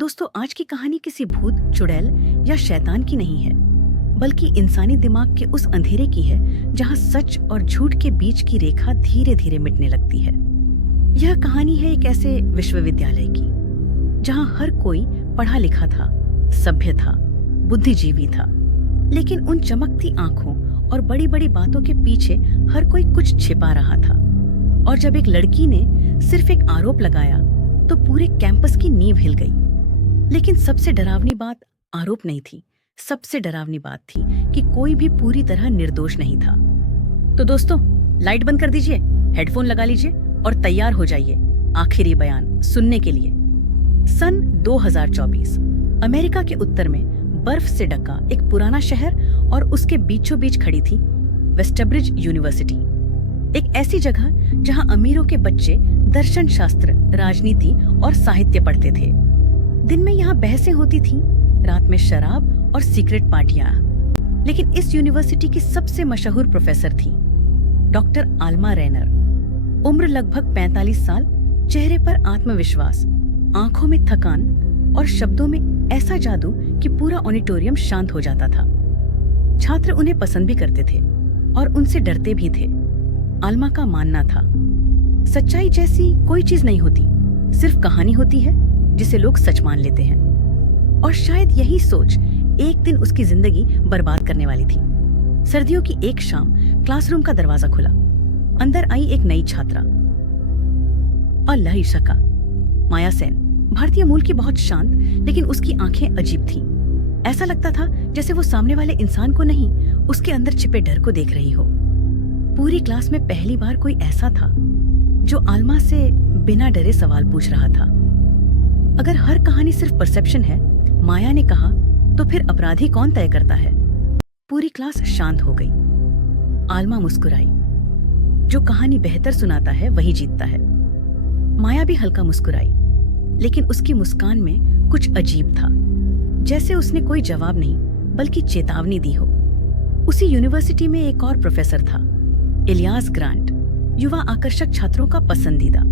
दोस्तों, आज की कहानी किसी भूत, चुड़ैल या शैतान की नहीं है, बल्कि इंसानी दिमाग के उस अंधेरे की है जहां सच और झूठ के बीच की रेखा धीरे धीरे मिटने लगती है। यह कहानी है एक ऐसे विश्वविद्यालय की जहां हर कोई पढ़ा लिखा था, सभ्य था, बुद्धिजीवी था, लेकिन उन चमकती आंखों और बड़ी बड़ी बातों के पीछे हर कोई कुछ छिपा रहा था। और जब एक लड़की ने सिर्फ एक आरोप लगाया तो पूरे कैंपस की नींव हिल गई। लेकिन सबसे डरावनी बात आरोप नहीं थी, सबसे डरावनी बात थी कि कोई भी पूरी तरह निर्दोष नहीं था। तो दोस्तों, लाइट बंद कर दीजिए, हेडफोन लगा लीजिए और तैयार हो जाइए आखिरी बयान सुनने के लिए। सन 2024 अमेरिका के उत्तर में बर्फ से ढका एक पुराना शहर और उसके बीचों बीच खड़ी थी वेस्टब्रिज यूनिवर्सिटी, एक ऐसी जगह जहां अमीरों के बच्चे दर्शन शास्त्र, राजनीति और साहित्य पढ़ते थे। दिन में यहाँ बहसें होती थीं, रात में शराब और सीक्रेट पार्टियां। लेकिन इस यूनिवर्सिटी की सबसे मशहूर प्रोफेसर थी डॉक्टर आल्मा रेनर। उम्र लगभग 45 साल, चेहरे पर आत्मविश्वास, आंखों में थकान और शब्दों में ऐसा जादू कि पूरा ऑडिटोरियम शांत हो जाता था। छात्र उन्हें पसंद भी करते थे और उनसे डरते भी थे। आल्मा का मानना था, सच्चाई जैसी कोई चीज नहीं होती, सिर्फ कहानी होती है जिसे लोग सच मान लेते हैं। और शायद यही सोच एक दिन उसकी जिंदगी बर्बाद करने वाली थी। सर्दियों की एक शाम क्लासरूम का दरवाजा खुला। अंदर आई एक नई छात्रा, अल्लाह इशका, माया सेन। भारतीय मूल की, बहुत शांत, लेकिन उसकी आंखें अजीब थीं। ऐसा लगता था जैसे वो सामने वाले इंसान को नहीं, उसके अंदर छिपे डर को देख रही हो। पूरी क्लास में पहली बार कोई ऐसा था जो आल्मा से बिना डरे सवाल पूछ रहा था। अगर हर कहानी सिर्फ परसेप्शन है, माया ने कहा, तो फिर अपराधी कौन तय करता है? पूरी क्लास शांत हो गई। आल्मा मुस्कुराई। जो कहानी बेहतर सुनाता है वही जीतता है। माया भी हल्का मुस्कुराई, लेकिन उसकी मुस्कान में कुछ अजीब था, जैसे उसने कोई जवाब नहीं बल्कि चेतावनी दी हो। उसी यूनिवर्सिटी में एक और प्रोफेसर था, इलियास ग्रांट, युवा आकर्षक छात्रों का पसंदीदा।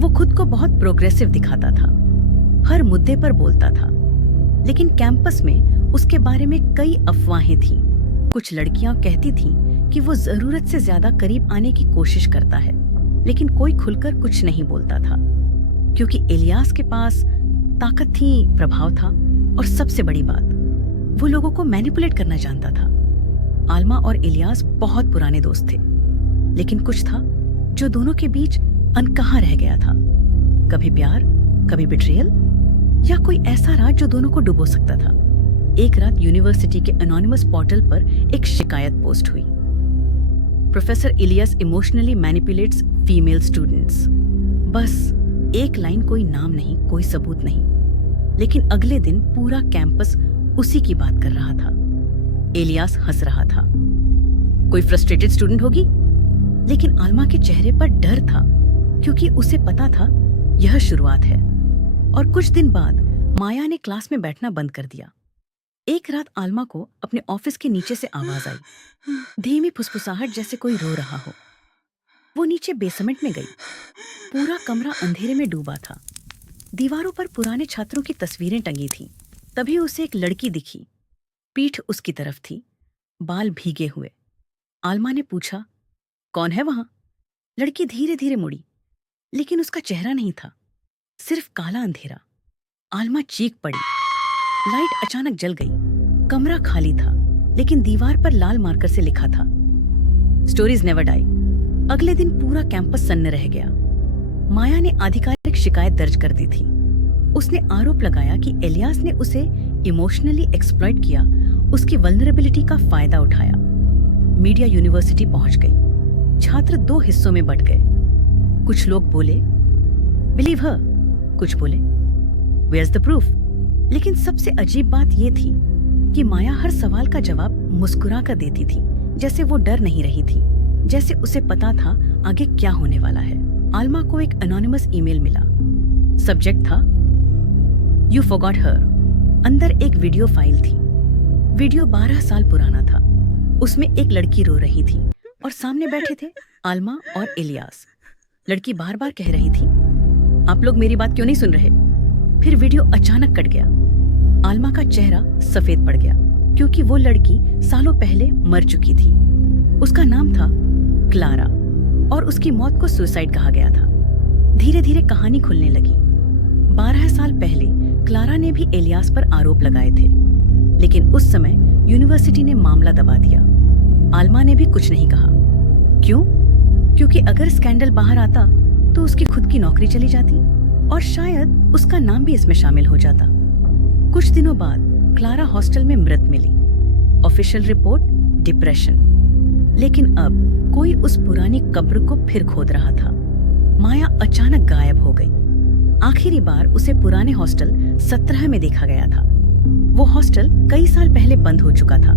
वो खुद को बहुत प्रोग्रेसिव दिखाता था, हर मुद्दे पर बोलता था, लेकिन कैंपस में उसके बारे में कई अफवाहें थीं। कुछ लड़कियां कहती थीं कि वो जरूरत से ज्यादा करीब आने की कोशिश करता है, लेकिन कोई खुलकर कुछ नहीं बोलता था, क्योंकि इलियास के पास ताकत थी, प्रभाव था, और सबसे बड़ी बात, वो लोगों को मैनिपुलेट करना जानता था। आल्मा और इलियास बहुत पुराने दोस्त थे, लेकिन कुछ था जो दोनों के बीच अनकहा रह गया था। कभी प्यार, कभी बिट्रियल, या कोई ऐसा राज जो दोनों को डुबो सकता था। एक रात यूनिवर्सिटी के एनोनिमस पोर्टल पर एक शिकायत पोस्ट हुई, professor Ilyas emotionally manipulates female students. बस एक लाइन, कोई नाम नहीं, कोई सबूत नहीं। लेकिन अगले दिन पूरा कैंपस उसी की बात कर रहा था। इलियास हंस रहा था, कोई फ्रस्ट्रेटेड स्टूडेंट होगी, लेकिन आल्मा के चेहरे पर डर था, क्योंकि उसे पता था यह शुरुआत है। और कुछ दिन बाद माया ने क्लास में बैठना बंद कर दिया। एक रात आल्मा को अपने ऑफिस के नीचे से आवाज आई, धीमी फुसफुसाहट, जैसे कोई रो रहा हो। वो नीचे बेसमेंट में गई। पूरा कमरा अंधेरे में डूबा था। दीवारों पर पुराने छात्रों की तस्वीरें टंगी थीं। तभी उसे एक लड़की दिखी, पीठ उसकी तरफ थी, बाल भीगे हुए। आल्मा ने पूछा, कौन है वहां? लड़की धीरे धीरे मुड़ी, लेकिन उसका चेहरा नहीं था, सिर्फ काला अंधेरा। आल्मा चीख पड़ी। लाइट अचानक जल गई। कमरा खाली था, लेकिन दीवार पर लाल मार्कर से लिखा था, स्टोरीज नेवर डाई। अगले दिन पूरा कैंपस सन्न रह गया। माया ने आधिकारिक शिकायत दर्ज कर दी थी। उसने आरोप लगाया कि इलियास ने उसे इमोशनली एक्सप्लॉइट किया, उसकी वल्नरेबिलिटी का फायदा उठाया। मीडिया यूनिवर्सिटी पहुंच गई। छात्र दो हिस्सों में बंट गए। कुछ लोग बोले, बिलीव हर, कुछ बोले, वेयर्स द प्रूफ। लेकिन सबसे अजीब बात यह थी कि माया हर सवाल का जवाब मुस्कुरा कर देती थी, जैसे वो डर नहीं रही थी, जैसे उसे पता था आगे क्या होने वाला है। आल्मा को एक एनोनिमस ईमेल मिला। सब्जेक्ट था, यू फॉरगॉट हर। अंदर एक वीडियो फाइल थी। वीडियो 12 साल पुराना था। उसमें एक लड़की रो रही थी और सामने बैठे थे आल्मा और इलियास। लड़की बार बार कह रही थी, आप लोग मेरी बात क्यों नहीं सुन रहे? फिर वीडियो अचानक कट गया। आलमा का चेहरा सफेद पड़ गया क्योंकि वो लड़की सालों पहले मर चुकी थी। उसका नाम था क्लारा और उसकी मौत को सुसाइड कहा गया था। धीरे धीरे कहानी खुलने लगी। 12 साल पहले क्लारा ने भी एलियास पर आरोप लगाए थे, लेकिन उस समय यूनिवर्सिटी ने मामला दबा दिया। आलमा ने भी कुछ नहीं कहा। क्यों? क्योंकि अगर स्कैंडल बाहर आता तो उसकी खुद की नौकरी चली जाती और शायद उसका नाम भी इसमें शामिल हो जाता। कुछ दिनों बाद क्लारा हॉस्टल में मृत मिली। Official report depression. लेकिन अब कोई उस पुरानी कब्र को फिर खोद रहा था। माया अचानक गायब हो गई। आखिरी बार उसे पुराने हॉस्टल 17 में देखा गया था। वो हॉस्टल कई साल पहले बंद हो चुका था।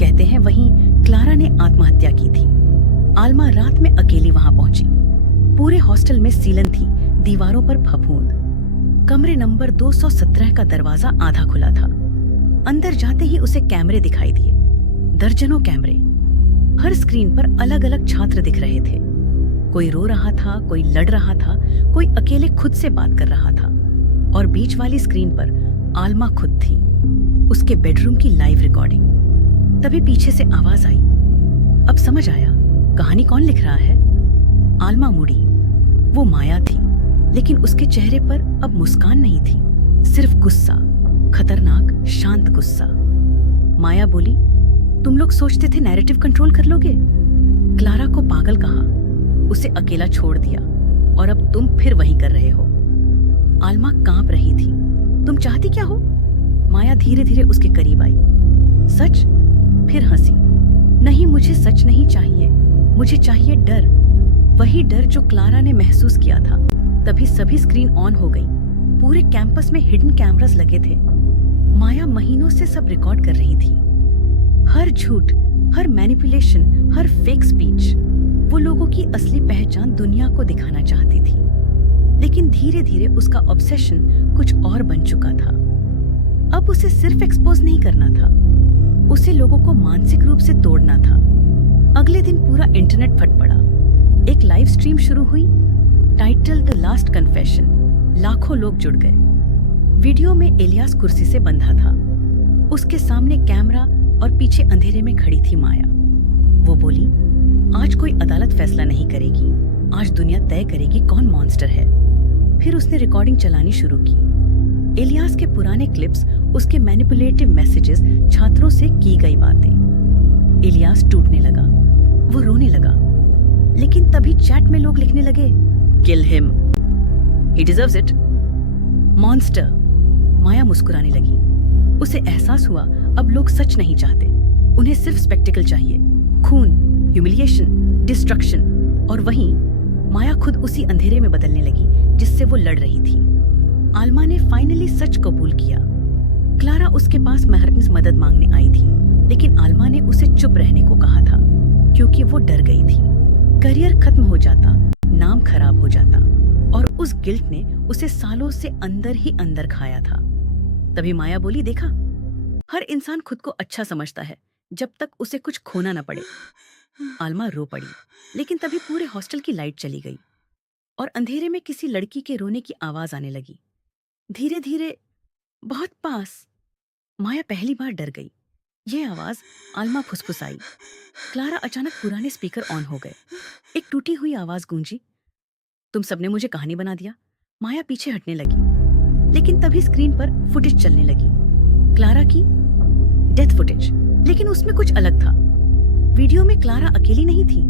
कहते हैं वहीं क्लारा ने आत्महत्या की थी। आलमा रात में अकेली वहां पहुंची। पूरे हॉस्टल में सीलन थी, दीवारों पर फफूंद। कमरे नंबर 217 का दरवाजा आधा खुला था। अंदर जाते ही उसे कैमरे दिखाई दिए, दर्जनों कैमरे। हर स्क्रीन पर अलग अलग छात्र दिख रहे थे। कोई रो रहा था, कोई लड़ रहा था, कोई अकेले खुद से बात कर रहा था। और बीच वाली स्क्रीन पर आलमा खुद थी, उसके बेडरूम की लाइव रिकॉर्डिंग। तभी पीछे से आवाज आई। अब समझ आया कहानी कौन लिख रहा है। आलमा मुड़ी। वो माया थी, लेकिन उसके चेहरे पर अब मुस्कान नहीं थी, सिर्फ गुस्सा, खतरनाक शांत गुस्सा। माया बोली, तुम लोग सोचते थे नैरेटिव कंट्रोल कर लोगे। क्लारा को पागल कहा, उसे अकेला छोड़ दिया, और अब तुम फिर वही कर रहे हो। आलमा कांप रही थी। तुम चाहती क्या हो? माया धीरे धीरे उसके करीब आई। सच? फिर हंसी। नहीं, मुझे सच नहीं चाहिए, मुझे चाहिए डर। वही डर जो क्लारा ने महसूस किया था। तभी सभी स्क्रीन ऑन हो गई। पूरे कैंपस में हिडन कैमरास लगे थे। माया महीनों से सब रिकॉर्ड कर रही थी। हर झूठ, हर मैनिपुलेशन, हर फेक स्पीच। वो लोगों की असली पहचान दुनिया को दिखाना चाहती थी। लेकिन धीरे धीरे उसका ऑब्सेशन कुछ और बन चुका था। अब उसे सिर्फ एक्सपोज नहीं करना था, उसे लोगों को मानसिक रूप से तोड़ना था। अगले दिन पूरा इंटरनेट फट पड़ा। एक लाइव स्ट्रीम शुरू हुई, टाइटल द लास्ट कन्फेशन। लाखों लोग जुड़ गए। वीडियो में एलियास कुर्सी से बंधा था। उसके सामने कैमरा और पीछे अंधेरे में खड़ी थी माया। वो बोली, आज कोई अदालत फैसला नहीं करेगी, आज दुनिया तय करेगी कौन मॉन्स्टर है। फिर उसने रिकॉर्डिंग चलानी शुरू की। एलियास के पुराने क्लिप्स, उसके मैनिपुलेटिव मैसेजेस, छात्रों से की गई बातें। एलियास टूटने लगा, वो रोने लगा। लेकिन तभी चैट में लोग लिखने लगे, kill him, he deserves it, monster. Maya मुस्कुराने लगी। उसे एहसास हुआ अब लोग सच नहीं चाहते, उन्हें सिर्फ स्पेक्टिकल चाहिए, खून, ह्यूमिलिएशन, डिस्ट्रक्शन। और वहीं माया खुद उसी अंधेरे में बदलने लगी जिससे वो लड़ रही थी। आलमा ने फाइनली सच कबूल किया। क्लारा उसके पास महरनिस मदद मांगने आई थी, लेकिन आलमा ने उसे चुप रहने को कहा था, क्योंकि वो डर गई थी। करियर खत्म हो जाता, नाम खराब हो जाता, और उस गिल्ट ने उसे सालों से अंदर ही अंदर खाया था। तभी माया बोली, देखा, हर इंसान खुद को अच्छा समझता है जब तक उसे कुछ खोना न पड़े। आलमा रो पड़ी, लेकिन तभी पूरे हॉस्टल की लाइट चली गई और अंधेरे में किसी लड़की के रोने की आवाज आने लगी। धीरे धीरे, बहुत पास। माया पहली बार डर गई। यह आवाज आलमा फुसफुसाई। क्लारा अचानक पुराने स्पीकर ऑन हो गए। एक टूटी हुई आवाज गूंजी, तुम सबने मुझे कहानी बना दिया। माया पीछे हटने लगी, लेकिन तभी स्क्रीन पर फुटेज चलने लगी, क्लारा की डेथ फुटेज। लेकिन उसमें कुछ अलग था। वीडियो में क्लारा अकेली नहीं थी,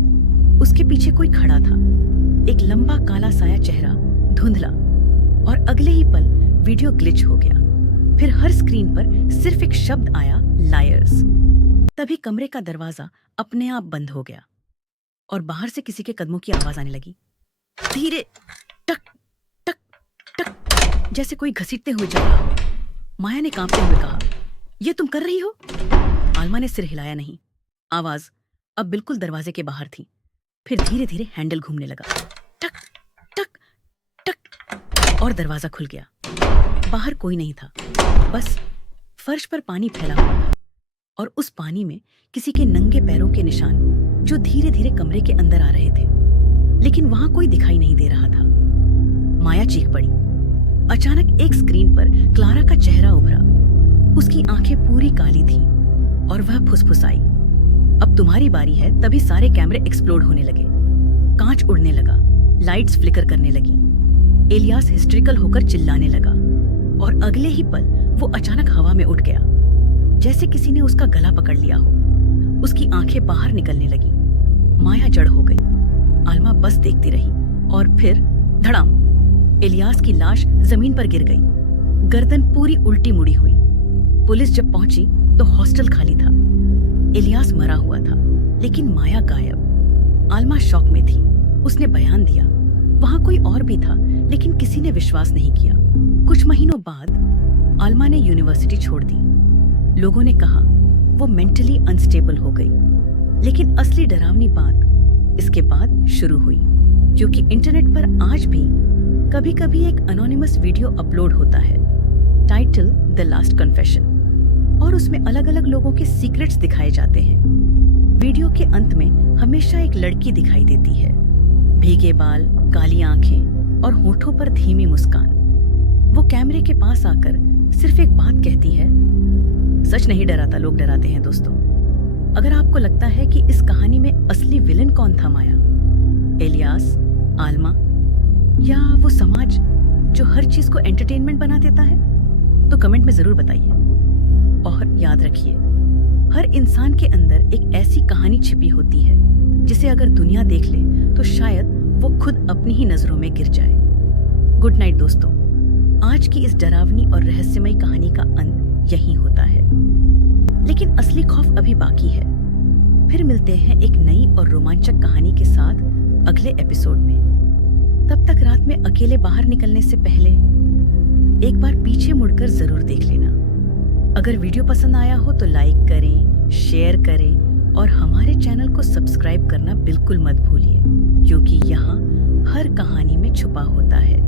उसके पीछे कोई खड़ा था। एक लंबा काला साया चेहरा, धुंधला, और अगले ही पल वीडियो ग्लिच हो गया। फिर हर स्क्रीन पर सिर्फ एक शब्द आया, लायर्स। तभी कमरे का दरवाजा अपने आप बंद हो गया और बाहर से किसी के कदमों की आवाज आने लगी, धीरे, टक टक टक, जैसे कोई घसीटते हुए जा रहा हो। माया ने कांपते हुए कहा, ये तुम कर रही हो? आलमा ने सिर हिलाया नहीं। आवाज अब बिल्कुल दरवाजे के बाहर थी। फिर धीरे धीरे हैंडल घूमने लगा, टक टक टक, और दरवाजा खुल गया। बाहर कोई नहीं था, बस फर्श पर पानी फैला हुआ था, और उस पानी में किसी के नंगे पैरों के निशान, जो धीरे धीरे कमरे के अंदर आ रहे थे। लेकिन वहां कोई दिखाई नहीं दे रहा था। माया चीख पड़ी, अचानक एक स्क्रीन पर क्लारा का चेहरा उभरा। उसकी आंखें पूरी काली थीं और वह फुसफुसाई, अब तुम्हारी बारी है। तभी सारे कैमरे एक्सप्लोड होने लगे, कांच उड़ने लगा, लाइट्स फ्लिकर करने लगी। एलियास हिस्ट्रिकल होकर चिल्लाने लगा और अगले ही पल वो अचानक हवा में उठ गया, जैसे किसी ने उसका गला पकड़ लिया हो। उसकी आंखें बाहर निकलने लगी, माया जड़ हो गई। आलमा बस देखती रही और फिर धड़ाम, एलियास की लाश जमीन पर गिर गई, गर्दन पूरी उल्टी मुड़ी हुई। पुलिस जब पहुंची तो हॉस्टल खाली था। एलियास मरा हुआ था, लेकिन माया गायब। आलमा शॉक में थी। उसने बयान दिया, वहां कोई और भी था, लेकिन किसी ने विश्वास नहीं किया। कुछ महीनों बाद आलमा ने यूनिवर्सिटी छोड़ दी। लोगों ने कहा वो मेंटली अनस्टेबल हो गई, लेकिन असली डरावनी बात इसके बाद शुरू हुई, क्योंकि इंटरनेट पर आज भी कभी-कभी एक अनोनिमस वीडियो अपलोड होता है, टाइटल द लास्ट कन्फेशन, और उसमें अलग-अलग लोगों के सीक्रेट्स दिखाए जाते हैं। वीडियो के अंत में हमेशा एक लड़की दिखाई देती है, भीगे बाल, काली आंखें और होठों पर धीमी मुस्कान। वो कैमरे के पास आकर सिर्फ एक बात कहती है, सच नहीं डराता, लोग डराते हैं। दोस्तों, अगर आपको लगता है कि इस कहानी में असली विलन कौन था, माया, एलियास, आलमा या वो समाज जो हर चीज को एंटरटेनमेंट बना देता है, तो कमेंट में जरूर बताइए। और याद रखिए, हर इंसान के अंदर एक ऐसी कहानी छिपी होती है जिसे अगर दुनिया देख ले तो शायद वो खुद अपनी ही नजरों में गिर जाए। गुड नाइट दोस्तों। आज की इस डरावनी और रहस्यमयी कहानी का अंत यहीं होता है, लेकिन असली खौफ अभी बाकी है। फिर मिलते हैं एक नई और रोमांचक कहानी के साथ अगले एपिसोड में। तब तक रात में अकेले बाहर निकलने से पहले एक बार पीछे मुड़कर जरूर देख लेना। अगर वीडियो पसंद आया हो तो लाइक करें, शेयर करें और हमारे चैनल को सब्सक्राइब करना बिल्कुल मत भूलिए, क्योंकि यहाँ हर कहानी में छुपा होता है